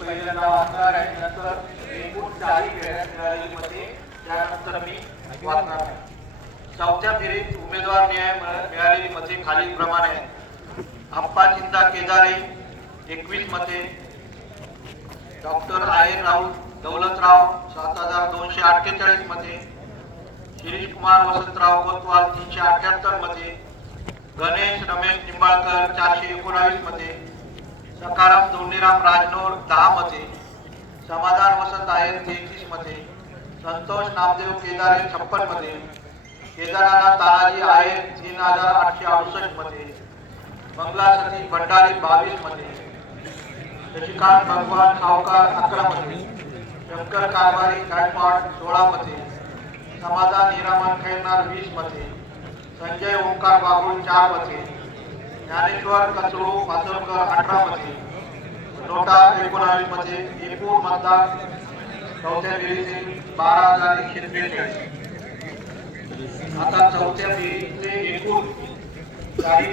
पहिल्यांदा वाचणार आहे. नंतर एकूण चारही फेऱ्यात मिळालेली मते त्यानंतर मी वाचणार आहे. चौथ्या फेरीत उमेदवार न्याय मिळालेली मते खालील प्रमाणे आहेत. अप्पा चिंता केदारे एकवीस मते. डॉक्टर आय राऊत दौलतराव सात हजार दोनशे अठ्ठेचाळीस मते. शिरीष कुमार वसंतराव कोतवाल तीनशे अठ्याहत्तर मते. गणेश रमेश निंबाळकर चारशे एकोणावीस मते. सखाराम दोंडीराम राजनोर दहा मते समाधान वसंत आयर तेहतीस मते संतोष नामदेव केदारे छप्पन मते केदारनाथ तानाजी आयर तीन हजार आठशे अडुसष्ट मते मंगला सती भंडारी बावीस मते शशिकांत भगवान सावकार अकरा मते शंकर कारभारी गायकवाड सोळा मते समाधान हिरामन खैरनार वीस मते संजय ओंकार बाबू चार मते ज्ञानेश्वर कचरू अठरा मते नोटा एकोणावीस मते एकूण मतदार चौथ्या फेरीचे बारा हजार एकशे त्रेचाळीस. आता चौथ्या फेरीचे एकूण काही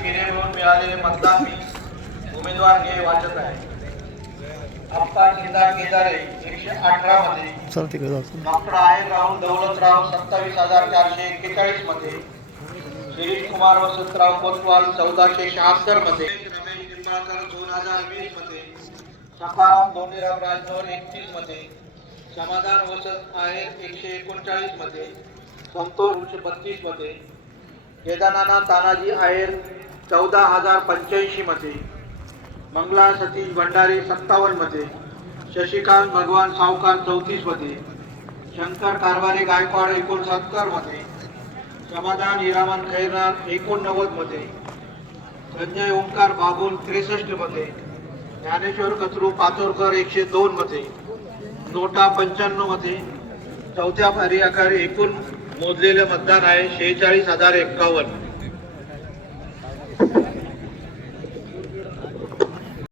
मिळालेले मतदान मी उमेदवार हे वाचत आहे. अप्पा केदार केदारे एकशे अठरा मध्ये डॉक्टर आहे राहुल दौलतराव सत्तावीस हजार चारशे एक्केचाळीसमध्ये शिरीष कुमार वसंतराव कोतवाल चौदाशे शहात्तरमध्ये. रमेश निंबाळकर दोन हजार वीसमध्ये. सखाराम धोंडीराम राजनोर एकतीसमध्ये. समाधान वसंत आहेर एकशे एकोणचाळीसमध्ये. संतोष एकशे बत्तीसमध्ये. केदारनाथ तानाजी आहेर चौदा हजार पंच्याऐंशी मध्ये. मंगला सतीश भंडारी सत्तावन्नमध्ये. शशिकांत भगवान सावकार चौतीसमध्ये. शंकर कारभारी गायकवाड एकोणसत्तरमध्ये. समाधान हिरामन खैरनार एकोणनव्वदमध्ये संजय ओंकार बाबुल त्रेसष्टमध्ये ज्ञानेश्वर कचरू पाचोरकर एकशे दोन मध्ये नोटा पंच्याण्णवमध्ये चौथ्या आकार एकूण मोजलेले मतदान आहे शेहेचाळीस हजार एक्कावन्न